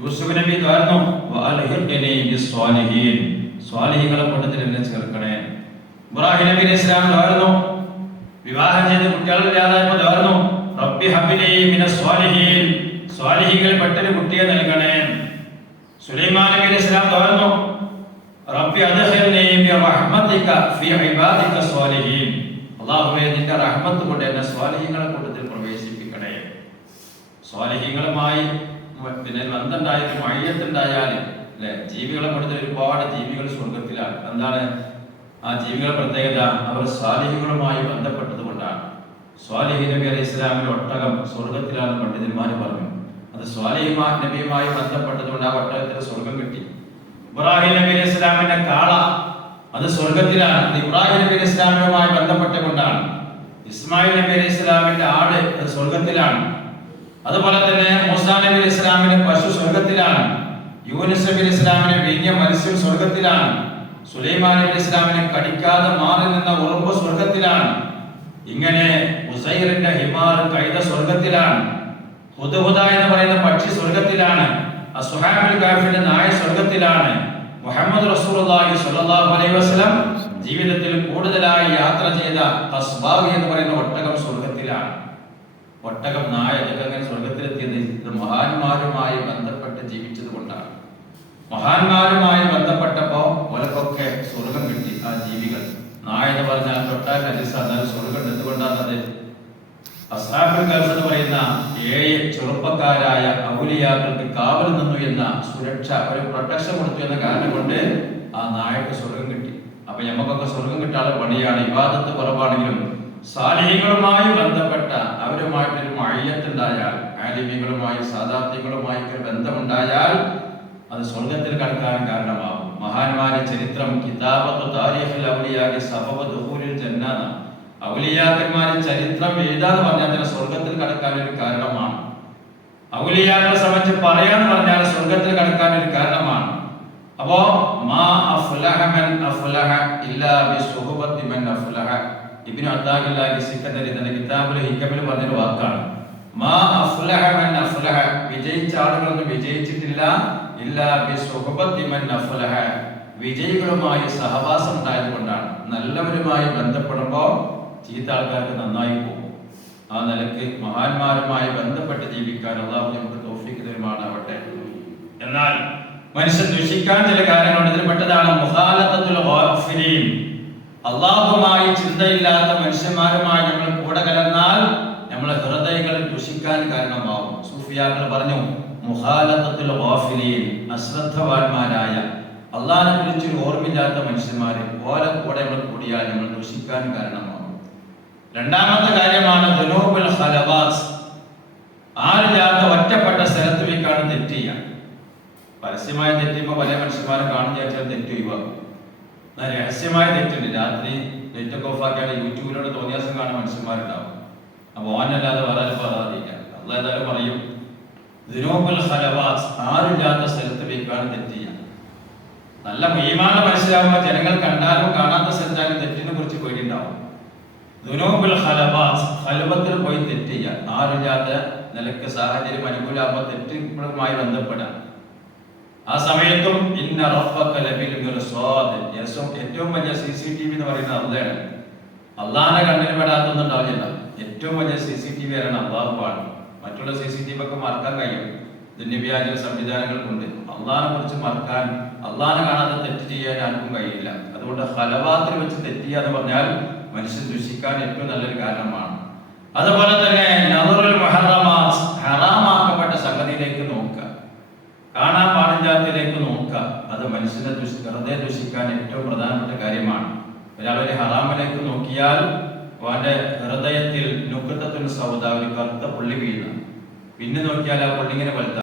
യൂസുഫ് നബി കാരണം സ്വാലിഹികളെ ബിസ്സാലിഹീൻ." സ്വാലിഹീങ്ങളെ കൂട്ടത്തിൽ എന്നെ ചേർക്കണേ. ഇബ്രാഹിം നബി ഇസ്ലാം കാരണം വിവാഹം ചെയ്ത് കുട്ടികളില്ലാതായപ്പോൾ ദ്വാരുന്നു റബ്ബി ഹബ്ബിലി മിന സ്വാലിഹീൻ. സ്വാലിഹീങ്ങളിൽ പെട്ടൊരു കുട്ടിയെ നൽകണേ. സുലൈമാൻ നബി ഇസ്ലാം കാരണം റബ്ബി അദ്ഖിൽനി ബിറഹ്മതിക ഫീ ഇബാദിക സ്വാലിഹീൻ. അല്ലാഹുവേ നിന്റെ റഹ്മത്ത് കൊണ്ട് എന്നെ സ്വാലിഹീങ്ങളെ കൂട്ടത്തിൽ പ്രവേശിപ്പിക്കണേ. സ്വാലിഹീങ്ങളുമായി പിന്നെ ബന്ധമുണ്ടായാലും മഴയത്തുണ്ടായാലും അല്ലെ? ജീവികളെ കൊടുത്ത ഒരുപാട് ജീവികൾ സ്വർഗത്തിലാണ്. എന്താണ്? ആ ജീവികളെ പ്രത്യേകത അവർ സ്വാലിഹികളുമായി ബന്ധപ്പെട്ടത് കൊണ്ടാണ്. സ്വാലിഹി നബി അലൈഹി ഇസ്ലാമിന്റെ ഒട്ടകം സ്വർഗത്തിലാണ് പണ്ഡിതന്മാർ പറഞ്ഞു. അത് സ്വാലിഹിമാ നബിയുമായി ബന്ധപ്പെട്ടതുകൊണ്ട് ആ ഒട്ടകത്തിന് സ്വർഗം കിട്ടി. ഇബ്രാഹിം നബി അലൈഹി ഇസ്ലാമിന്റെ കാള അത് സ്വർഗത്തിലാണ്. അത് ഇബ്രാഹിം നബി അലൈഹി ഇസ്ലാമിയുമായി ബന്ധപ്പെട്ടുകൊണ്ടാണ് ഇസ്മായിൽ നബി അലൈഹി ഇസ്ലാമിന്റെ ആട് അത് സ്വർഗത്തിലാണ്. അതുപോലെ തന്നെ മൂസാ നബി അലൈഹി ഇസ്ലാമിന്റെ പശു സ്വർഗത്തിലാണ് യൂനിസ് നബി ഇസ്ലാമിന് വീഞ്ഞ മത്സ്യം സ്വർഗത്തിലാണ് സുലൈമാൻ നബി ഇസ്ലാമിനെ കടിക്കാതെ മാറി നിന്ന ഉറുമ്പ് സ്വർഗത്തിലാണ് ഇങ്ങനെ ഉസൈറിന്റെ ഹിമാർ കൈത സ്വർഗത്തിലാണ് ഹുദഹുദ എന്ന് പറയുന്ന പക്ഷി സ്വർഗത്തിലാണ് അസുഹാബുൽ കാഫിന്റെ നായ സ്വർഗത്തിലാണ് മുഹമ്മദ് റസൂലുള്ളാഹി സ്വല്ലല്ലാഹു അലൈഹി വസല്ലം ജീവിതത്തിൽ കൂടുതലായി യാത്ര ചെയ്ത തസ്ബാഹി എന്ന് പറയുന്ന ഒട്ടകം സ്വർഗത്തിലാണ് ഒട്ടകം നായ അങ്ങനെ സ്വർഗത്തിലെത്തിയത് ഇത് മഹാന്മാരുമായി ബന്ധപ്പെട്ട് ജീവിച്ചത് കൊണ്ടാണ്. മഹാന്മാരുമായി ബന്ധപ്പെട്ടപ്പോ ഒലക്കൊക്കെ സ്വർഗം കിട്ടി ആ ജീവികൾ. നായ എന്ന് പറഞ്ഞാൽ തൊട്ടാൽ എന്നാൽ സ്വർഗം എന്തുകൊണ്ടാണത്? എന്ന് പറയുന്ന ഏഴ് ചെറുപ്പക്കാരായ ഔലിയാക്കൾക്ക് കാവൽ നിന്നു എന്ന സുരക്ഷ ഒരു പ്രൊട്ടക്ഷൻ കൊടുത്തു എന്ന കാരണം കൊണ്ട് ആ നായക്ക് സ്വർഗം കിട്ടി. അപ്പൊ നമുക്കൊക്കെ സ്വർഗം കിട്ടാനുള്ള പണിയാണ്. വിവാദത്ത് കുറവാണെങ്കിലും സാലിഹ്യങ്ങളുമായി ബന്ധപ്പെട്ട അവരുമായിട്ടൊരു മഴയത്തുണ്ടായാൽ ആലിമികളുമായി സാധാർത്ഥ്യങ്ങളുമായി ഒരു ബന്ധമുണ്ടായാൽ അത് സ്വർഗത്തിൽ കടക്കാൻ കാരണമാകും. മഹാന്മാരെ ചരിത്രം കിതാബത്ത് താരിഖിൽ ഔലിയാകി സബബ ജന്നാന ഔലിയാക്കന്മാരെ ചരിത്രം എഴുതാന്ന് പറഞ്ഞാൽ തന്നെ സ്വർഗത്തിൽ കടക്കാൻ ഒരു കാരണമാണ്. ഔലിയാക്കളെ സംബന്ധിച്ച് പറയാന്ന് പറഞ്ഞാൽ സ്വർഗത്തിൽ കടക്കാൻ ഒരു കാരണമാണ്. അപ്പോ മാ അഫ്ലഹ മൻ അഫ്ലഹ ഇല്ലാ ബി സുഹബത്തി മൻ അഫ്ലഹ. ഇബ്നു അത്താഖില്ലാഹി സിക്കന്ദരി തന്റെ കിതാബുൽ ഹിക്കമിൽ പറഞ്ഞൊരു വാക്കാണ്. മാ അഫ്ലഹ മൻ അഫ്ലഹ. വിജയിച്ച ആളുകളൊന്നും വിജയിച്ചിട്ടില്ല. ഇല്ലാ ബി സുഹബത്തി മൻ അഫ്ലഹ. വിജയികളുമായി സഹവാസം ഉണ്ടായത് കൊണ്ടാണ് നല്ലവരുമായി ബന്ധപ്പെടുമ്പോൾ ചീത്ത ആൾക്കാർക്ക് നന്നായി പോകും. ആ നിലയ്ക്ക് മഹാന്മാരുമായി ബന്ധപ്പെട്ട് ജീവിക്കാൻ അള്ളാഹു നമുക്ക് തോഫിക്ക് തരുമാറാവട്ടെ. എന്നാൽ മനുഷ്യൻ ദുഷിക്കാൻ ചില കാര്യങ്ങളുണ്ട് അള്ളാഹുമായി ചിന്തയില്ലാത്ത മനുഷ്യന്മാരുമായി നമ്മൾ കൂടെ കലർന്നാൽ നമ്മളെ ഹൃദയങ്ങൾ ദുഷിക്കാൻ കാരണമാവും. സൂഫിയാക്കൾ പറഞ്ഞു മുഹാലത്തത്തിൽ ഓഫിലിയിൽ അശ്രദ്ധവാന്മാരായ അള്ളാഹിനെ കുറിച്ച് ഓർമ്മില്ലാത്ത മനുഷ്യന്മാരെ ഓരോ കൂടെ നമ്മൾ കൂടിയാൽ നമ്മൾ ദുഷിക്കാൻ കാരണമാവും. രണ്ടാമത്തെ കാര്യമാണ് ദുനൂബുൽ ഹലവാസ് ആരില്ലാത്ത ഒറ്റപ്പെട്ട സ്ഥലത്ത് വെക്കാണ് തെറ്റ് ചെയ്യുക പരസ്യമായ തെറ്റുമ്പോൾ പല മനുഷ്യന്മാരെ കാണുന്ന തെറ്റ് എന്നാൽ രഹസ്യമായ തെറ്റുണ്ട്. രാത്രി നെറ്റ് ഒക്കെ ഓഫാക്കിയാൽ യൂട്യൂബിലൂടെ തോന്നിയാസം കാണുന്ന മനുഷ്യന്മാരുണ്ടാവും. അപ്പൊ ഓനല്ലാതെ വേറെ പറയാതില്ല അല്ല ഏതായാലും പറയും ദിനോബൽ ഹലവാസ് ആരില്ലാത്ത സ്ഥലത്ത് വെക്കാണ് തെറ്റ് ചെയ്യാം നല്ല മീമാന മനസ്സിലാവുമ്പോൾ ജനങ്ങൾ കണ്ടാലും കാണാത്ത സ്ഥലത്താലും തെറ്റിനെ കുറിച്ച് പേടിയുണ്ടാവും. ദുനൂബുൽ ഹലവാസ് ഹലവത്തിൽ പോയി തെറ്റ് ചെയ്യുക ആരില്ലാത്ത നിലയ്ക്ക് സാഹചര്യം അനുകൂലമാകുമ്പോൾ തെറ്റുമായി ബന്ധപ്പെടാം. ആ സമയത്തും ഇന്ന ഏറ്റവും വലിയ സി സി ടി വി എന്ന് പറയുന്നത് അള്ളയാണ് അള്ളാഹിനെ കണ്ണിന് പെടാത്തൊന്നും ഉണ്ടാവില്ല. ഏറ്റവും വലിയ സി സി ടി വി ആണ്. മറ്റുള്ള സി സി ടി വി ഒക്കെ മറക്കാൻ കഴിയും. ദുന്യവ്യാജ സംവിധാനങ്ങൾ കൊണ്ട് അള്ളാഹിനെ കുറിച്ച് മറക്കാൻ അള്ളാഹിനെ കാണാതെ തെറ്റ് ചെയ്യാൻ ആർക്കും കഴിയില്ല. അതുകൊണ്ട് ഹലവാത്തിൽ വെച്ച് തെറ്റ് ചെയ്യുക എന്ന് പറഞ്ഞാൽ മനുഷ്യൻ ദുഷിക്കാൻ ഏറ്റവും നല്ലൊരു കാരണമാണ്. അതുപോലെ തന്നെ നദറുൽ മുഹറമാസ് ഒരാൾ ഒരു ഹറാമിലേക്ക് നോക്കിയാൽ അവന്റെ ഹൃദയത്തിൽ നുക്കത്തത്തിന് സൗദാവി കറുത്ത പുള്ളി വീഴുന്നു പിന്നെ നോക്കിയാൽ ആ പുള്ളി ഇങ്ങനെ വലുതാ